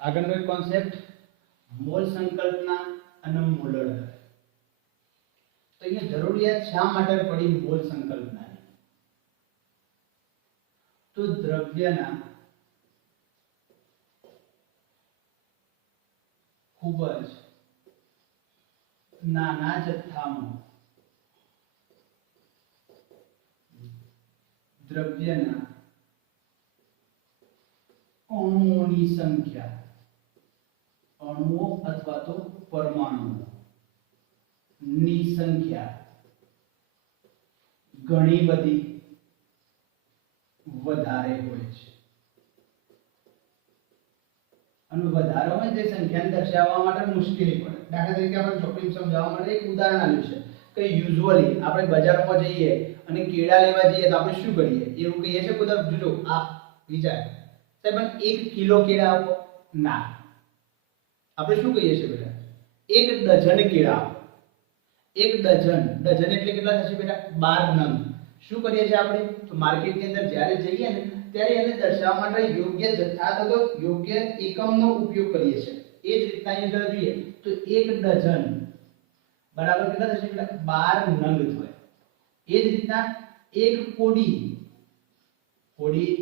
આગળનો એક concept mall સંકલ્પના અને મોલર દર. તો અહીંયા જરૂરિયાત શા માટે પડી મોલ સંકલ્પનાની? તો દ્રવ્યના ખૂબ જ નાના જથ્થામાં દ્રવ્યના અણુઓની સંખ્યા, અણુઓ અથવા તો પરમાણુઓ ની સંખ્યા ઘણી બધી વધારે હોય છે. અને વધારે હોય તે સંખ્યાને દર્શાવવા માટે મુશ્કેલી પડે. દાખલા તરીકે આપણે ચોકડી સમજાવવા માટે એક ઉદાહરણ આપ્યું છે કે યુઝ્યુઅલી આપણે બજારમાં જઈએ અને કેળા લેવા જઈએ તો આપણે શું કરીએ? એવું કહીએ છે કુદર જોજો આ વિચાર સાહેબ 1 કિલો કેળા આપો. ના, આપણે શું કહીએ છીએ બેટા? 1 ડઝન કેળા આપો. 1 ડઝન, ડઝન એટલે કેટલા થશે બેટા? 12 નંગ. શું કરીએ છીએ આપણે? તો માર્કેટની અંદર જ્યારે જઈએ ને ત્યારે એને દર્શાવવા માટે યોગ્ય જથ્થા અથવા યોગ્ય એકમનો ઉપયોગ કરીએ છીએ. એ જ રીતના અહીં અંદર જોઈએ તો 1 ડઝન બરાબર કેટલા થશે બેટા? 12 નંગ થાય. એ જ રીતના 1 કોડી, કોડી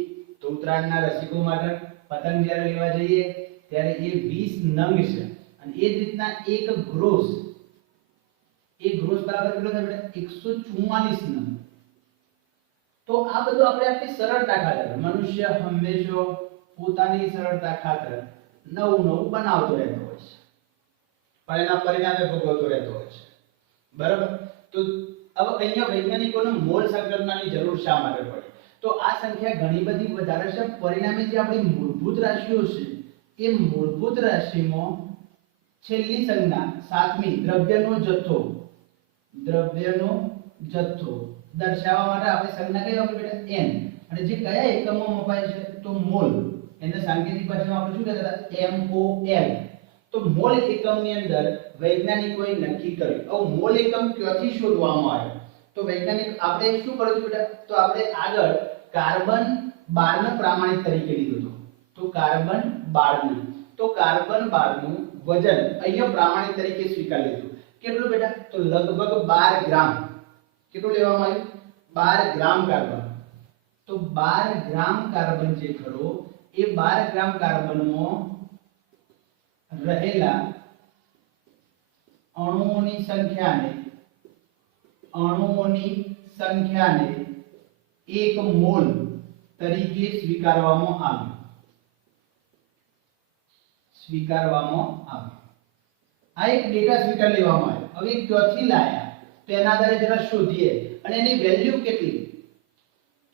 તો ઉત્તરાયણના રસિકો માટે પતંગ જ્યારે લેવા જઈએ ત્યારે એ 20 નંગ છે. અને એ જ રીતના 1 ગ્રોસ, એ ગ્રોસ બરાબર કેટલો થાય બેટા? 144 નંગ. તો આ બધું આપણે આપણી સરળતા ખાતર, મનુષ્ય હંમેશા પોતાની સરળતા ખાતર નવું બનાવતો રહેતો હોય છે, પણ એના પરિણામે ભોગવતો રહેતો હોય છે. બરાબર? તો હવે અહીંયા વૈજ્ઞાનિકોને મોલ સંકલ્પનાની જરૂર શા માટે પડી? તો આ સંખ્યા ઘણી બધી વધારે છે. પરિણામે જે આપણી મૂળભૂત રાશિઓ છે એ મૂળભૂત રાશિમાં છેલ્લી સંજ્ઞા સાતમી દ્રવ્યનો જથ્થો, દ્રવ્યનો જથ્થો દર્શાવવા માટે આપણે સંજ્ઞા કઈ વાપરી બેટા? n. અને જે કયા એકમમાં મપાય છે? તો મોલ. એને સાંકેતિક ભાષામાં આપણે શું કહેતા હતા? mol. તો મોલ એકમની અંદર વૈજ્ઞાનિકોએ નક્કી કર્યું. હવે મોલ એકમ ક્યાંથી શોધવામાં આવ્યો? તો વૈજ્ઞાનિક આપણે શું કર્યું બેટા? તો આપણે આગળ કાર્બન 12 ને પ્રામાણિક તરીકે લીધું હતું. તો કાર્બન 12 તો કાર્બન 12 નું વજન અહીંયા પ્રામાણિક તરીકે સ્વીકારી લીધું. કેટલું બેટા? તો લગભગ 12 ગ્રામ. કેટલું લેવામાં આવ્યું? 12 ગ્રામ કાર્બન. તો 12 ગ્રામ કાર્બન જે ખરો એ 12 ગ્રામ કાર્બનમાં રહેલા અણુઓની સંખ્યાને 1 મોલ તરીકે સ્વીકારવામાં આવ્યું. આ એક ડેટા સ્વીકાર લેવામાં આવ્યો. હવે ક્યાંથી લાયા? તો એના આધારે જરા શોધીએ. અને એની વેલ્યુ કેટલી?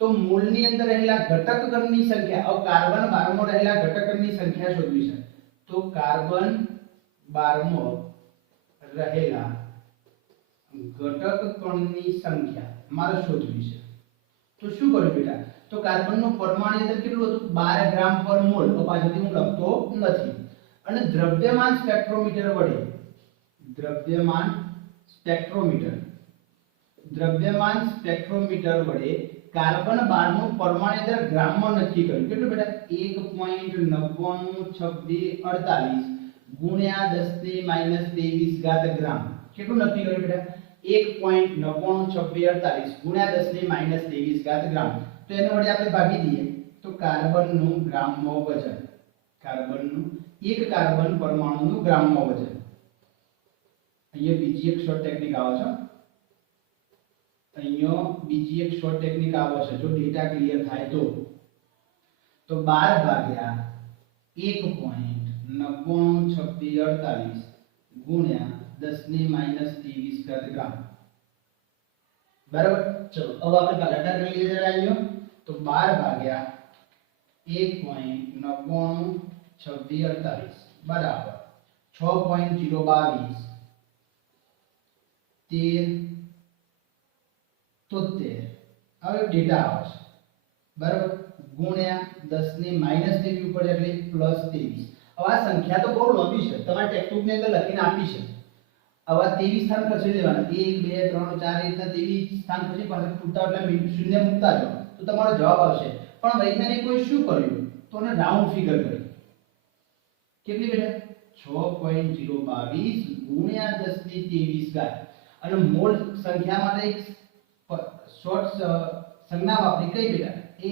તો મૂળની અંદર રહેલા ઘટક કણની સંખ્યા, હવે કાર્બન 12 માં રહેલા ઘટક કણની સંખ્યા શોધવી છે. તો કાર્બન 12 માં રહેલા ઘટક કણની સંખ્યા મારે શોધવી છે. તો શું કર્યું બેટા? તો કાર્બનનું પરમાણુ અંદર કેટલું હતું? 12 ગ્રામ પર મોલ. તો પાછળથી હું લખતો નથી. અને દ્રવ્યમાન સ્પેક્ટ્રોમીટર વડે, દ્રવ્યમાન સ્પેક્ટ્રોમીટર વડે કાર્બન 12 નું પરમાણુ દર ગ્રામમાં નક્કી કર્યું. કેટલું બેટા? 1.992648 ગુણ્યા 10 - 23 ગ્રામ. કેટલું નક્કી કર્યું બેટા? 1.992648 ગુણ્યા 10 - 23 ગ્રામ. તો એને વડે આપણે ભાગી દઈએ તો કાર્બનનું ગ્રામમાં વજન, કાર્બનનું એક કાર્બન પરમાણુનું ગ્રામમાં વજન. અહીંયા બીજી એક શોર્ટ ટેકનિક આવે છે. અહીંયા બીજી એક શોર્ટ ટેકનિક આવે છે જો ડેટા ક્લિયર થાય તો. તો 12 ભાગ્યા 1.992648 ગુણ્યા 10 - 23 ગ્રામ. બરાબર? ચલો હવે આપણે ગલાટા કરી લઈએ જરા અહીંયા. તો 12 ભાગ્યા 1.992648 બરાબર 6.022 1373. હવે ડેટા આવે છે બરાબર ગુણ્યા 10 - 23 ઉપર એટલે +23. હવે આ સંખ્યા તો બહુ લાંબી છે, તમારી ટેક્સ્ટબુક ની અંદર લખીને આપી છે. હવે 23 સ્થાન ખસેડી દેવાના. 1 2 3 4 રીતના 23 સ્થાન ખસેડી પાછળ ખૂટતા એટલે શૂન્ય મૂકતા જાઓ તો તમારો જવાબ આવશે. પણ વૈજ્ઞાનિકોએ શું કર્યું? તો એને રાઉન્ડ ફિગર કરી. કેટલી બેટા 6.022 ગુણ્યા 10 ની 23 ઘાત અને મોલ સંખ્યા માટે એક શોર્ટ સંજ્ઞા વાપરી કઈ બેટા Na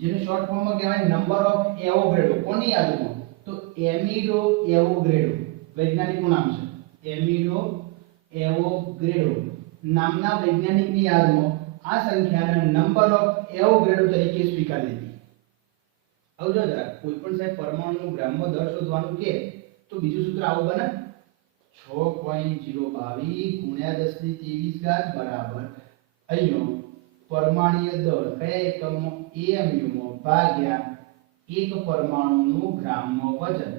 જેને શોર્ટ ફોર્મમાં કહેવાય નંબર ઓફ એવોગ્રેડો કોની યાદમાં તો એમિડો એવોગ્રેડો વૈજ્ઞાનિકનું નામ છે એમિડો એવોગ્રેડો નામના વૈજ્ઞાનિકની યાદમાં આ સંખ્યાને નંબર ઓફ એવોગ્રેડો તરીકે સ્વીકારી લીધી. હવે જો જરા કોઈ પણ સાહેબ પરમાણુનું ગ્રામમાં દર શોધવાનું કે તો બીજું સૂત્ર આવું બને 6.022 ગુણ્યા 10 ની 23 ઘાત બરાબર અહીંયા પરમાણુય દળ કયા એકમમાં AMU માં ભાગ્યા એક પરમાણુનું ગ્રામમાં વજન.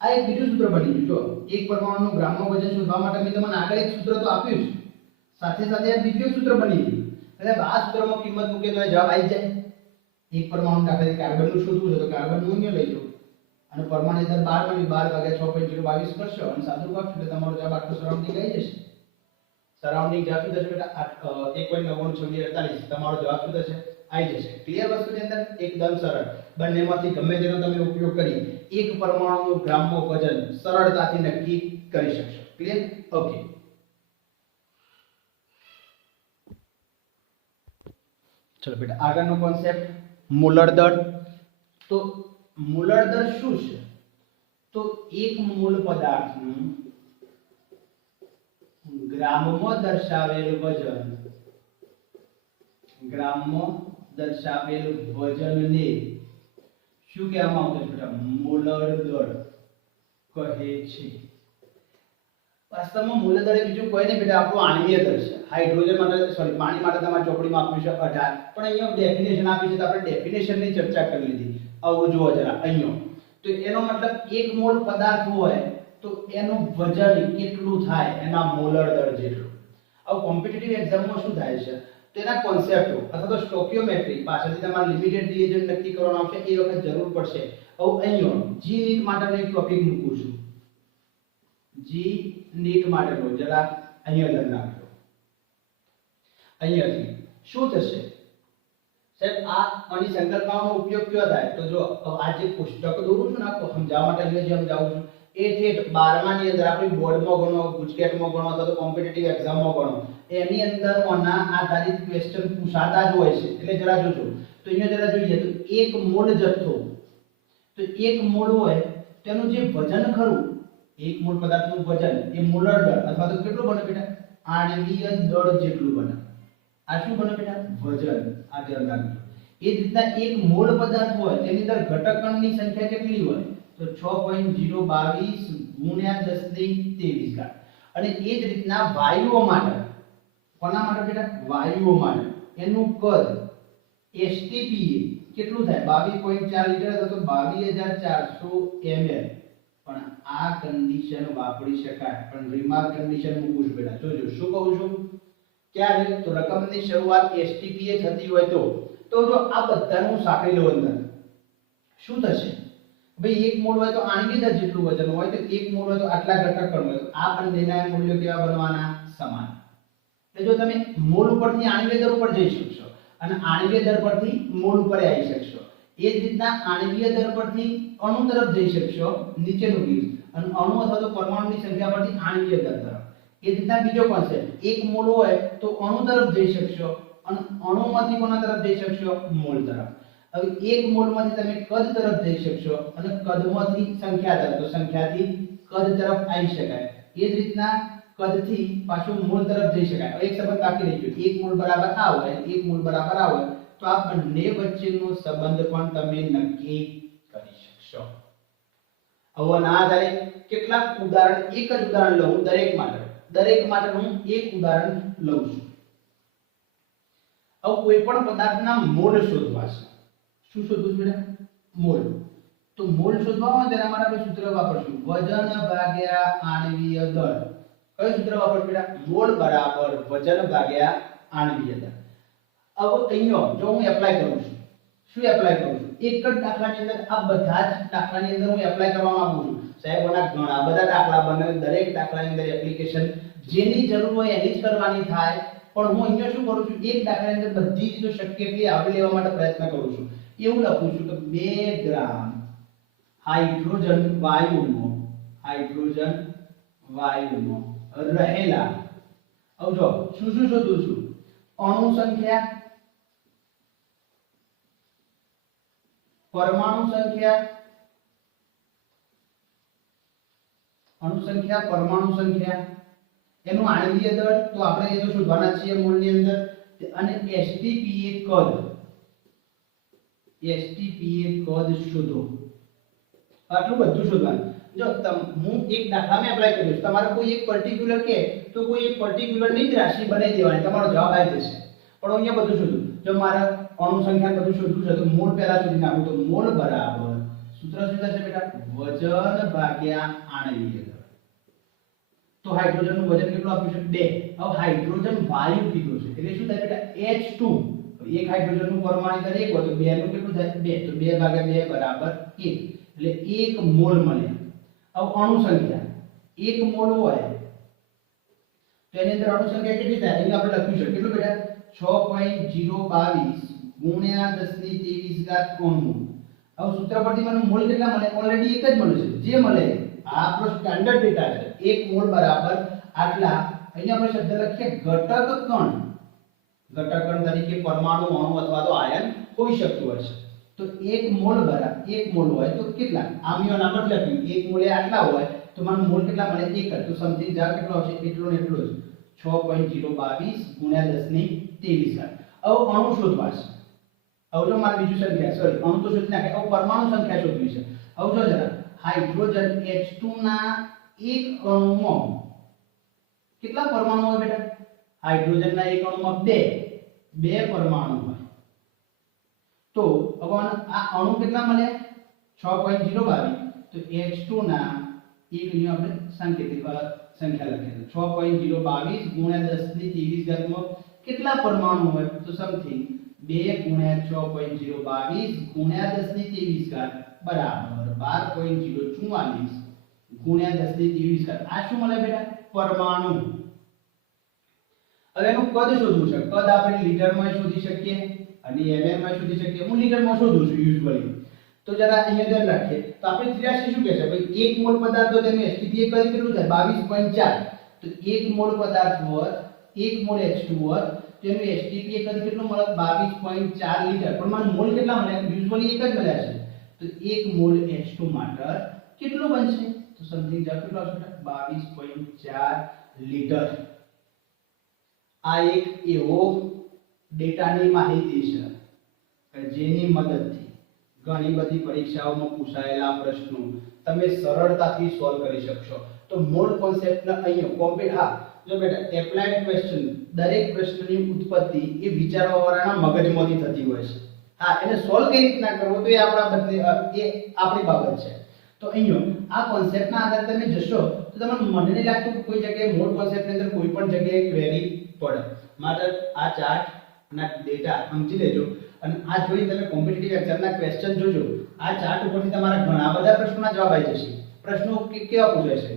આ એક બીજું સૂત્ર બની ગયું. જો એક પરમાણુનું ગ્રામમાં વજન શોધવા માટે મેં તમને આગળ એક સૂત્ર તો આપ્યું છે, સાથે સાથે આ બીજું સૂત્ર બની ગયું. એટલે આ સૂત્રમાં કિંમત મૂકે તો જવાબ આવી જાય. એક પરમાણુ દાખલા કાર્બનનું શોધવું છે તો કાર્બનનું મૂલ્ય લઈજો અને પરમાણુ દર 12 માં 12 ભાગ્યા 6.022 કરશો અને સાદું કરશો એટલે તમારો જવાબ આટલો સરાઉન્ડિંગ આવી જશે. સરાઉન્ડિંગ જવાબ શું થશે બેટા 1.994648 તમારો જવાબ શું થશે આવી જશે. ક્લિયર વસ્તુની અંદર એકદમ સરળ. બંનેમાંથી ગમે તેનો તમે ઉપયોગ કરી એક પરમાણુનું ગ્રામમાં વજન સરળતાથી નક્કી કરી શકશો. ક્લિયર? ઓકે. ચલો બેટા આગળનો કોન્સેપ્ટ મોલર દળ. તો મોલર દળ શું છે? તો એક મોલ પદાર્થનું ગ્રામમાં દર્શાવેલ વજન, ગ્રામમાં દર્શાવેલ વજનને શું કહેવામાં આવતું છે બેટા? મોલર દળ કહે છે. વાસ્તવમાં મોલર દળ બીજું કોઈ નહીં બેટા આપણું આણ્વીય દળ છે. હાઇડ્રોજન માટે સોરી પાણી માટે તમારી ચોપડીમાં આપ્યું છે 18, પણ અહીંયા ડેફિનેશન આપી છે તો આપણે ડેફિનેશનની ચર્ચા કરી લીધી. આવું જુઓ જરા અહીંયા. તો એનો મતલબ એક મોલ પદાર્થ હોય તો એનું વજન કેટલું થાય એના મોલર દળ જેટલું. હવે કોમ્પિટિટિવ એક્ઝામમાં શું થાય છે તો એના કોન્સેપ્ટો અથવા તો સ્ટોકિયોમેટ્રી પાછળથી તમારે લિમિટેડ રિએજન્ટ નક્કી કરવાનું આવશે એ વખત જરૂર પડશે. હવે અહીંયા જી નીટ માટેનો એક ટોપિક મૂકું છું. જી નીટ માટેનો જરા અહીંયા ધ્યાન રાખજો. અહીંયાથી શું થશે સાહેબ? આની સંકલ્પનાઓનો ઉપયોગ ક્યાં થાય તો જો આ જે પુસ્તક દોરું છું ને આખો સમજાવવા માટે અહીંયા જે સમજાવું છું એ ઠેઠ 12મા ની અંદર આપણી બોર્ડમાં ગણો, ગુજકેટમાં ગણો અથવા તો કોમ્પિટિટિવ એક્ઝામમાં ગણો એની અંદર ઓના આધારિત ક્વેશ્ચન પૂછાતા જ હોય છે. એટલે જરા જોજો. તો અહીંયા જરા જોઈએ તો એક મોલ જથ્થો, તો એક મોલ હોય તેનું જે વજન ખરું, એક મોલ પદાર્થનું વજન એ મોલર દળ અથવા તો કેટલું બને બેટા? આણ્વીય દળ જેટલું બને. આ શું બને બેટા? વજન. આ ધ્યાન રાખજો. એ જ રીતના એક મોલ પદાર્થ હોય તેની અંદર ઘટકની સંખ્યા કેટલી હોય તો 6.022 ગુણ્યા 10 ની 23 ઘાત. અને એ જ રીતના વાયુઓ માટે, કોના માટે બેટા? વાયુઓ માટે એનું કદ STPA કેટલું થાય? 22.4 લીટર અથવા તો 22400 ml. પણ આ કન્ડિશન વાપરી શકાય, પણ રિમાર્ક કન્ડિશન મૂકું છું બેટા. જોજો શું કહું છું. ક્યારે? તો રકમની શરૂઆત STPA થતી હોય તો જો આ બધાનું સાંકળી લો અંદર શું થશે ભાઈ? એક મોલ હોય તો આણ્વીય દળ જેટલું વજન હોય તો એક મોલ હોય તો આટલા ઘટક કણ હોય તો આ બંનેના મૂલ્યો કેવા બનવાના? સમાન. એટલે જો તમે મોલ ઉપરથી આણ્વીય દળ ઉપર જઈ શકશો અને આણ્વીય દળ પરથી મોલ ઉપર આવી શકશો. એ જ રીતના આણ્વીય દળ પરથી અણુ તરફ જઈ શકશો નીચેનું ગીર, અને અણુ અથવા તો પરમાણુની સંખ્યા પરથી આણ્વીય દળ તરફ. એ જ રીતના બીજો કોન્સેપ્ટ એક મોલ હોય તો અણુ તરફ જઈ શકશો અને અણુમાંથી કોના તરફ જઈ શકશો? મોલ તરફ. હવે એક મોલમાંથી તમે કદ તરફ જઈ શકશો અને કદમાંથી સંખ્યા તરફ, તો સંખ્યાથી કદ તરફ આવી શકાય. એ જ રીતના કદથી પાછું મોલ તરફ જઈ શકાય. હવે એક સંબંધ બાકી રહી ગયો. એક મોલ બરાબર આ હોય, એક મોલ બરાબર આ હોય તો આ બંને વચ્ચેનો સંબંધ પણ તમે નક્કી કરી શકશો. હવે ના આધારે કેટલાક ઉદાહરણ, એક જ ઉદાહરણ લઉં દરેક માટે હું એક ઉદાહરણ લઉં છું. હવે કોઈ પણ પદાર્થના મોલ શોધવા છે. શું શોધવું છે બેટા? મોલ. તો મોલ શોધવા હોય તેના માટે આપણે સૂત્ર વાપરશું વજન ભાગ્યા આણ્વીય દળ. કયું સૂત્ર વાપરશું બેટા? મોલ બરાબર વજન ભાગ્યા આણ્વીય દળ. હવે અહીંયા જો હું એપ્લાય કરું છું, શું એપ્લાય કરું છું? એક જ દાખલાની અંદર આ બધા જ દાખલાની અંદર હું એપ્લાય કરવા માંગુ છું. સાહેબોના ઘણા બધા દાખલા બને, દરેક દાખલાની અંદર એપ્લિકેશન જેની જરૂર હોય એની જ કરવાની થાય પણ હું અહીંયા શું કરું છું, એક દાખલાની અંદર બધી જ જો શક્ય એટલી આવરી લેવા માટે પ્રયત્ન કરું છું. એવું લખું છું કે 2 ગ્રામ હાઇડ્રોજન વાયુનો રહેલા, હવે જો શું શું શોધું છું, અણુ સંખ્યા, પરમાણુ સંખ્યા, પરમાણુ સંખ્યા, એનું આણ્વીય દળ તો આપણે એ તો શોધવાના છીએ મોલની અંદર, અને એસટીપીએ કદ શોધો. આટલું બધું શોધવાનું. જો હું એક દાખલા મેં એપ્લાય કર્યું, તમારે કોઈ એક પર્ટિક્યુલર કે તો કોઈ એક પર્ટિક્યુલર ની જ રાશિ બનાવી દેવાની, તમારો જવાબ આવી જશે. પણ અહીંયા બધું શોધું. જો મારે અણુ સંખ્યા બધું શોધવું છે તો મોલ પહેલા શોધી નાખું. તો મોલ બરાબર સૂત્ર શું થશે બેટા, વજન ભાગ્યા આણ્વીય દળ. તો હાઇડ્રોજન નું વજન કેટલું આપ્યું છે, 2. હવે હાઇડ્રોજન વાયુ કીધું છે એટલે શું થાય બેટા, H2. એક હાઇડ્રોજન નું પરમાણુ દળ 1 હોય તો 2 નું કેટલું થાય, 2. તો 2 ભાગ્યા 2 બરાબર 1, એટલે 1 મોલ મળે. अब अणु संख्या 1 मोल હોય તો એની અંદર અણુ સંખ્યા કેટલી થાય, અહીં આપણે લખ્યું છે કેટલું બેટા, 6.022 ગુણ્યા 1023 અણુ. હવે સૂત્ર પરથી મને મોલ કેટલા મળે, ઓલરેડી એક જ મળે છે, જે મળે આ આપણો સ્ટાન્ડર્ડ ડેટા છે. 1 મોલ બરાબર આટલા. અહીં આપણે શબ્દ લખીએ ઘટક કણ. ઘટક કણ તરીકે પરમાણુ, અણુ અથવા તો આયન હોઈ શકતું હોય છે. તો 1 મોલ બરાબર 1 મોલ હોય તો કેટલા, આમિયો નામ જ લખ્યું, 1 મોલ એ આટલા હોય તો મને મોલ કેટલા મળે, 1 જ. તો સમથિંગ જવાબ કેટલો આવશે, એટલો ને એટલો જ, 6.022 ગુણ્યા 1023. હવે અણુ શોધવા છે. હવે જો મારે બીજું સંખ્યા, સોરી અણુ તો શોધી નાખે, હવે પરમાણુ સંખ્યા શોધવી છે. હવે જો જરા હાઇડ્રોજન H2 ના એક અણુમાં કેટલા પરમાણુ હોય બેટા, હાઇડ્રોજન ના એક અણુમાં 2 પરમાણુ હોય. તો હવે આ અણુ કેટલા મળે, 6.022. તો H2 ના એક અહીં આપણે સાંકેતિક સંખ્યા લખીએ, 6.022 ગુણ્યા 1023 માં કેટલા પરમાણુ હોય, તો સમથિંગ 2 ગુણ્યા 6.022 ગુણ્યા 1023 બરાબર 12.044 ગુણ્યા 1023. આ શું મળે બેટા, પરમાણુ. હવે એનું કદ શોધવું છે. કદ આપણે લીટરમાં શોધી શકીએ અને mm માં શોધી શકીએ. હું લીટરમાં શોધું છું યુઝ્યુઅલી. તો જરા અહીંયા ધ્યાન રાખીએ. તો આપણે 83 શું કહે છે ભાઈ, 1 મોલ પદાર્થ તો તેનું એસટીપીએ કદ કેટલું થાય, 22.4. તો 1 મોલ પદાર્થ હોય, 1 મોલ H2 હોય તો એનું એસટીપીએ કદ કેટલું મળે, 22.4 લીટર. પણ મને મોલ કેટલા મળે, યુઝ્યુઅલી એક જ મળ્યા છે. તો 1 મોલ H2 માટે કેટલું બનશે, તો સમથિંગ જવાબ કેટલો આવશે, 22.4 લીટર. આ એક એવો ડેટાની માહિતી છે કે જેની મદદથી ઘણી બધી પરીક્ષાઓમાં પૂછાયેલા પ્રશ્નો તમે સરળતાથી સોલ્વ કરી શકશો. તો મોલ કોન્સેપ્ટને અહીંયા કોમ્પ્લીટ, જો બેટા એપ્લાઇડ ક્વેશ્ચન, દરેક પ્રશ્નની ઉત્પત્તિ એ વિચારવાવાળાના મગજમાંથી થતી હોય છે. એને સોલ્વ કઈ રીતના કરવો તો એ આપણી બાબત છે. તો અહીંયા આ કોન્સેપ્ટના આધારે તમે જશો તો તમને મને નહીં લાગતું કે કોઈ જગ્યાએ મોલ કોન્સેપ્ટની અંદર કોઈ પણ જગ્યાએ ક્વેરી પડે. માત્ર આ ચાર્ટ ના ડેટા સમજી લેજો અને આ જોઈ તમે કોમ્પિટિટિવ એક્ઝામના ક્વેશ્ચન જોજો. આ ચાર્ટ ઉપરથી તમારા ઘણા બધા પ્રશ્નોના જવાબ આવી જશે. પ્રશ્નો કેવા પૂછાય છે,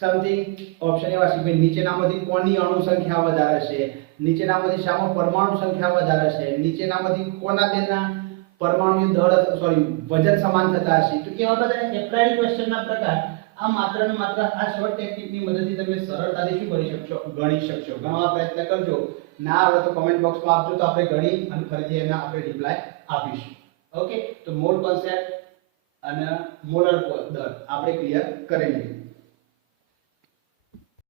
સમથિંગ ઓપ્શન એવા છે કે નીચેનામાંથી કોની અણુ સંખ્યા વધારે છે, નીચેનામાંથી શામાં પરમાણુ સંખ્યા વધારે છે, નીચેનામાંથી કોના બેના પરમાણુ દળ વજન સમાન થતા હશે. તો કેવા બધા એપ્લાઇડ ક્વેશ્ચનના પ્રકાર આ માત્ર ને માત્ર આ શોર્ટ ટેકનિકની મદદથી તમે સરળતાથી શું કરી શકશો, ગણી શકશો. ગણવા પ્રયત્ન કરજો. ના આવે તો કમેન્ટ બોક્સમાં આપજો, તો આપણે ગણી અને ફરીથી એના આપણે રિપ્લાય આપીશું. ઓકે, તો મોલ કોન્સેપ્ટ અને મોલર દળ આપણે ક્લિયર કરી લીધું.